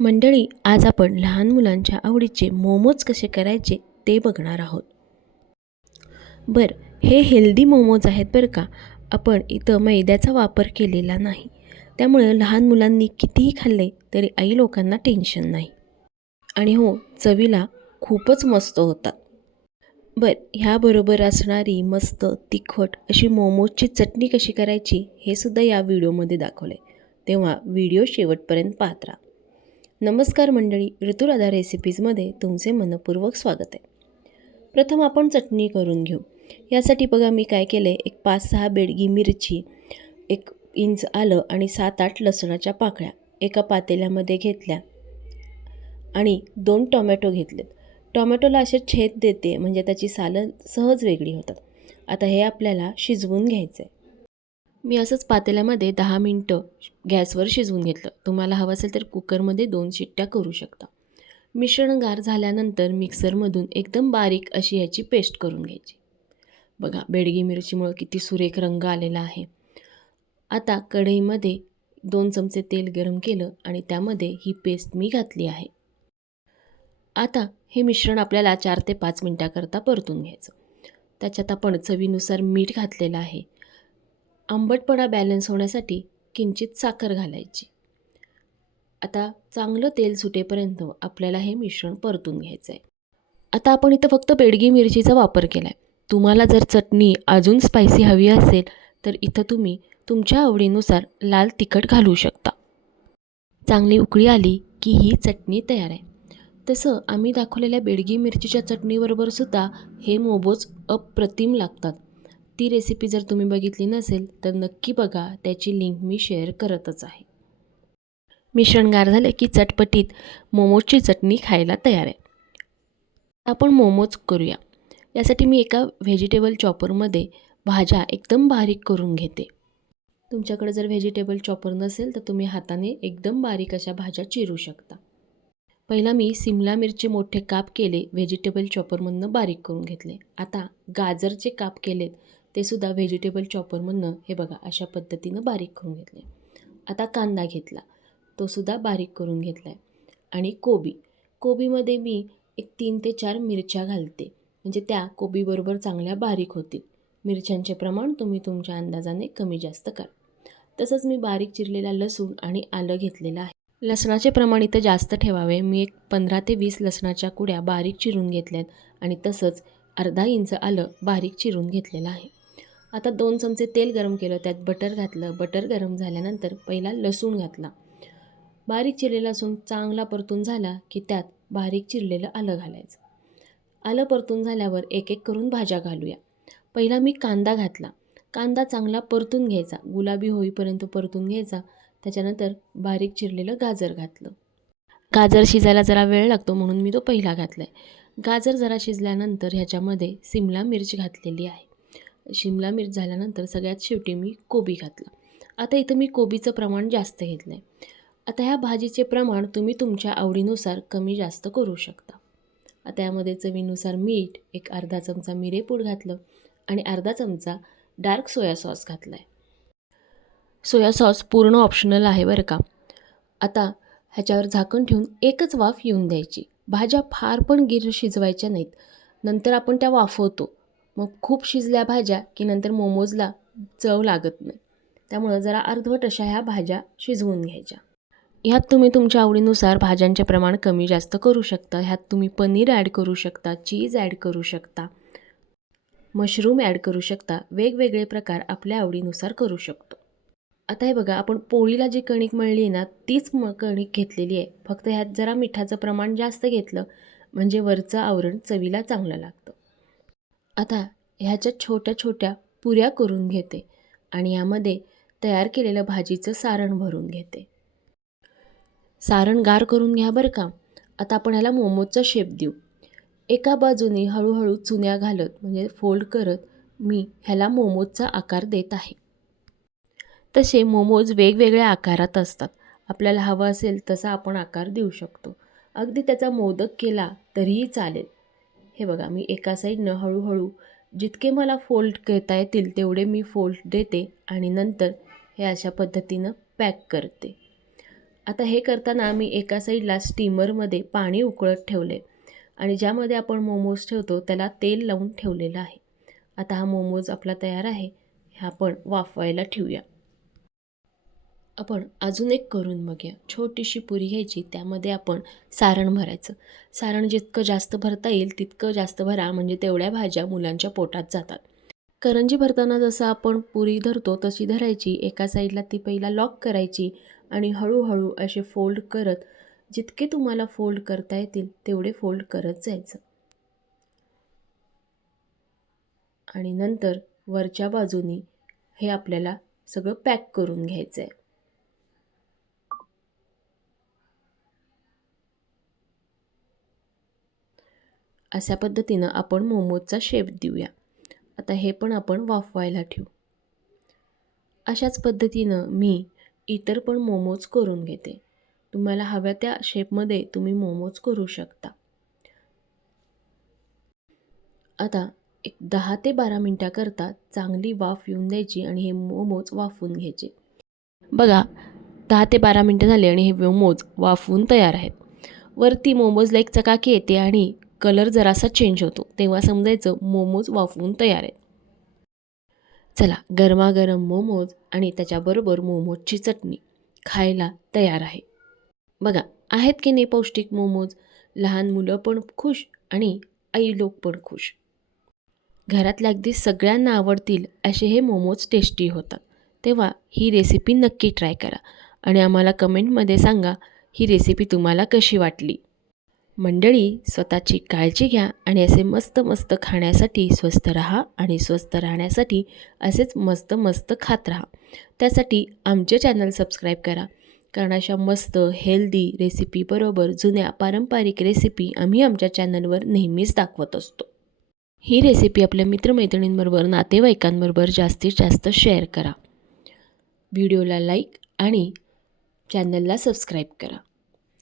मंडळी आज आपण लहान मुलांच्या आवडीचे मोमोज कसे करायचे ते बघणार आहोत. बरं हे हेल्दी मोमोज आहेत बरं का. आपण इथं मैद्याचा वापर केलेला नाही. त्यामुळं लहान मुलांनी कितीही खाल्ले तरी आई लोकांना टेन्शन नाही. आणि हो चवीला खूपच मस्त होतात. बरं ह्याबरोबर असणारी मस्त तिखट अशी मोमोजची चटणी कशी करायची हे सुद्धा या व्हिडिओमध्ये दाखवलं आहे तेव्हा व्हिडिओ शेवटपर्यंत पाहत राहा. नमस्कार मंडळी ऋतुराधा रेसिपीजमध्ये तुमचे मनपूर्वक स्वागत आहे. प्रथम आपण चटणी करून घेऊ. यासाठी बघा मी काय केलं आहे एक पाच सहा बेडगी मिरची एक इंच आलं आणि सात आठ लसणाच्या पाकळ्या एका पातेल्यामध्ये घेतल्या आणि दोन टोमॅटो घेतलेत. टोमॅटोला असे छेद देते म्हणजे त्याची सालं सहज वेगळी होतात. आता हे आपल्याला शिजवून घ्यायचं आहे मी असंच पातेल्यामध्ये दहा मिनटं गॅसवर शिजवून घेतलं. तुम्हाला हवं असेल तर कुकरमध्ये दोन शिट्ट्या करू शकता. मिश्रण गार झाल्यानंतर मिक्सरमधून एकदम बारीक अशी याची पेस्ट करून घ्यायची. बघा बेडगी मिरचीमुळं किती सुरेख रंग आलेला आहे. आता कढईमध्ये दोन चमचे तेल गरम केलं आणि त्यामध्ये ही पेस्ट मी घातली आहे. आता हे मिश्रण आपल्याला चार ते पाच मिनटाकरता परतून घ्यायचं. त्याच्यात आपण चवीनुसार मीठ घातलेलं आहे. आंबटपणा बॅलन्स होण्यासाठी किंचित साखर घालायची. आता चांगलं तेल सुटेपर्यंत आपल्याला हे मिश्रण परतून घ्यायचं आहे आता आपण इथं फक्त बेडगी मिरचीचा वापर केला आहे तुम्हाला जर चटणी अजून स्पायसी हवी असेल तर इथं तुम्ही तुमच्या आवडीनुसार लाल तिखट घालू शकता. चांगली उकळी आली की ही चटणी तयार आहे. तसं आम्ही दाखवलेल्या बेडगी मिरचीच्या चटणीबरोबर सुद्धा हे मोमोज अप्रतिम लागतात. ती रेसिपी जर तुम्ही बघितली नसेल तर नक्की बघा त्याची लिंक मी शेअर करतच आहे. मिश्रण गार झालं की चटपटीत मोमोजची चटणी खायला तयार आहे. आपण मोमोज करूया. यासाठी मी एका व्हेजिटेबल चॉपरमध्ये भाज्या एकदम बारीक करून घेते. तुमच्याकडे जर व्हेजिटेबल चॉपर नसेल तर तुम्ही हाताने एकदम बारीक अशा भाज्या चिरू शकता. पहिला मी सिमला मिरची मोठे काप केले व्हेजिटेबल चॉपरमधनं बारीक करून घेतले. आता गाजरचे काप केलेत. ते सुद्धा व्हेजिटेबल चॉपरमधनं हे बघा अशा पद्धतीनं बारीक करून घेतले आता कांदा घेतला. तो सुद्धा बारीक करून घेतला आहे आणि कोबी. कोबीमध्ये मी एक तीन ते चार मिरच्या घालते. म्हणजे त्या कोबीबरोबर चांगल्या बारीक होतील. मिरच्यांचे प्रमाण तुम्ही तुमच्या अंदाजाने कमी जास्त करा. तसंच मी बारीक चिरलेला लसूण आणि आलं घेतलेलं आहे. लसणाचे प्रमाण इथं जास्त ठेवावे. मी एक पंधरा ते वीस लसणाच्या कुड्या बारीक चिरून घेतल्यात. आणि तसंच अर्धा इंच आलं बारीक चिरून घेतलेलं आहे. आता दोन चमचे तेल गरम केलं त्यात बटर घातलं. बटर गरम झाल्यानंतर पहिला लसूण घातला. बारीक चिरलेला लसूण चांगला परतून झाला की त्यात बारीक चिरलेलं आलं घालायचं. आलं परतून झाल्यावर एक एक करून भाज्या घालूया. पहिला मी कांदा घातला. कांदा चांगला परतून घ्यायचा. गुलाबी होईपर्यंत परतून घ्यायचा. त्याच्यानंतर बारीक चिरलेलं गाजर घातलं. गाजर शिजायला जरा वेळ लागतो म्हणून मी तो पहिला घातला आहे गाजर जरा शिजल्यानंतर ह्याच्यामध्ये सिमला मिरची घातलेली आहे. शिमला मिर्च झाल्यानंतर सगळ्यात शेवटी मी कोबी घातला. आता इथं मी कोबीचं प्रमाण जास्त घेतलं आहे आता ह्या भाजीचे प्रमाण तुम्ही तुमच्या आवडीनुसार कमी जास्त करू शकता. आता यामध्ये चवीनुसार मीठ एक अर्धा चमचा मिरेपूड घातलं आणि अर्धा चमचा डार्क सोया सॉस घातला आहे सोया सॉस पूर्ण ऑप्शनल आहे बरं का. आता ह्याच्यावर झाकण ठेवून एकच वाफ येऊन द्यायची. भाज्या फार पण गिर शिजवायच्या नाहीत. नंतर आपण त्या वाफवतो. मग खूप शिजल्या भाज्या की नंतर मोमोजला चव लागत नाही. त्यामुळं जरा अर्धवट अशा ह्या भाज्या शिजवून घ्यायच्या. ह्यात तुम्ही तुमच्या आवडीनुसार भाज्यांचे प्रमाण कमी जास्त करू शकता. ह्यात तुम्ही पनीर ॲड करू शकता चीज ॲड करू शकता मशरूम ॲड करू शकता वेगवेगळे प्रकार आपल्या आवडीनुसार करू शकतो. आता हे बघा आपण पोळीला जी कणिक मळली आहे ना तीच म कणिक घेतलेली आहे. फक्त ह्यात जरा मिठाचं प्रमाण जास्त घेतलं म्हणजे वरचं आवरण चवीला चांगलं लागतं. आता ह्याच्या छोट्या छोट्या पुऱ्या करून घेते आणि यामध्ये तयार केलेलं भाजीचं सारण भरून घेते. सारण गार करून घ्या बरं का. आता आपण ह्याला मोमोजचा शेप देऊ. एका बाजूने हळूहळू चुन्या घालत म्हणजे फोल्ड करत मी ह्याला मोमोजचा आकार देत आहे. तसे मोमोज वेगवेगळ्या आकारात असतात. आपल्याला हवं असेल तसा आपण आकार देऊ शकतो. अगदी त्याचा मोदक केला तरीही चालेल. हे बघा मी एका साईडनं हळूहळू जितके मला फोल्ड करता येतील तेवढे मी फोल्ड देते आणि नंतर हे अशा पद्धतीनं पॅक करते. आता हे करताना मी एका साईडला स्टीमरमध्ये पाणी उकळत ठेवले आणि ज्यामध्ये आपण मोमोज ठेवतो त्याला तेल लावून ठेवलेलं आहे. आता हा मोमोज आपला तयार आहे हा आपण वाफवायला ठेवूया. आपण अजून एक करून बघूया. छोटीशी पुरी घ्यायची त्यामध्ये आपण सारण भरायचं. सारण जितकं जास्त भरता येईल तितकं जास्त भरा म्हणजे तेवढ्या भाज्या मुलांच्या पोटात जातात. करंजी भरताना जसं आपण पुरी धरतो तशी धरायची. एका साईडला ती पहिला लॉक करायची आणि हळूहळू असे फोल्ड करत जितके तुम्हाला फोल्ड करता येतील तेवढे फोल्ड करत जायचं. आणि नंतर वरच्या बाजूनी हे आपल्याला सगळं पॅक करून घ्यायचं आहे अशा पद्धतीनं आपण मोमोजचा शेप देऊया. आता हे पण आपण वाफवायला ठेवू. अशाच पद्धतीनं मी इतर पण मोमोज करून घेते. तुम्हाला हव्या त्या शेपमध्ये तुम्ही मोमोज करू शकता. आता एक दहा ते बारा मिनटाकरता चांगली वाफ येऊन द्यायची आणि हे मोमोज वाफवून घ्यायचे. बघा दहा ते बारा मिनटं झाले आणि हे मोमोज वाफवून तयार आहेत. वरती मोमोजला एक चकाकी येते आणि कलर जरासा चेंज होतो. तेव्हा समजायचं मोमोज वाफवून तयार आहेत. चला गरमागरम मोमोज आणि त्याच्याबरोबर मोमोजची चटणी खायला तयार आहे. बघा आहेत की नाही पौष्टिक मोमोज? लहान मुलं पण खुश आणि आई लोक पण खुश. घरातल्या अगदी सगळ्यांना आवडतील असे हे मोमोज टेस्टी होतात. तेव्हा ही रेसिपी नक्की ट्राय करा आणि आम्हाला कमेंटमध्ये सांगा ही रेसिपी तुम्हाला कशी वाटली. मंडळी स्वतःची काळजी घ्या आणि असे मस्त मस्त खाण्यासाठी स्वस्त राहा आणि स्वस्त राहण्यासाठी असेच मस्त मस्त खात राहा. त्यासाठी आमचे चॅनल सबस्क्राईब करा कारण अशा मस्त हेल्दी रेसिपीबरोबर जुन्या पारंपरिक रेसिपी आम्ही आमच्या चॅनलवर नेहमीच दाखवत असतो. ही रेसिपी आपल्या मित्रमैत्रिणींबरोबर नातेवाईकांबरोबर जास्तीत जास्त शेअर करा. व्हिडिओला लाईक आणि चॅनलला सबस्क्राईब करा.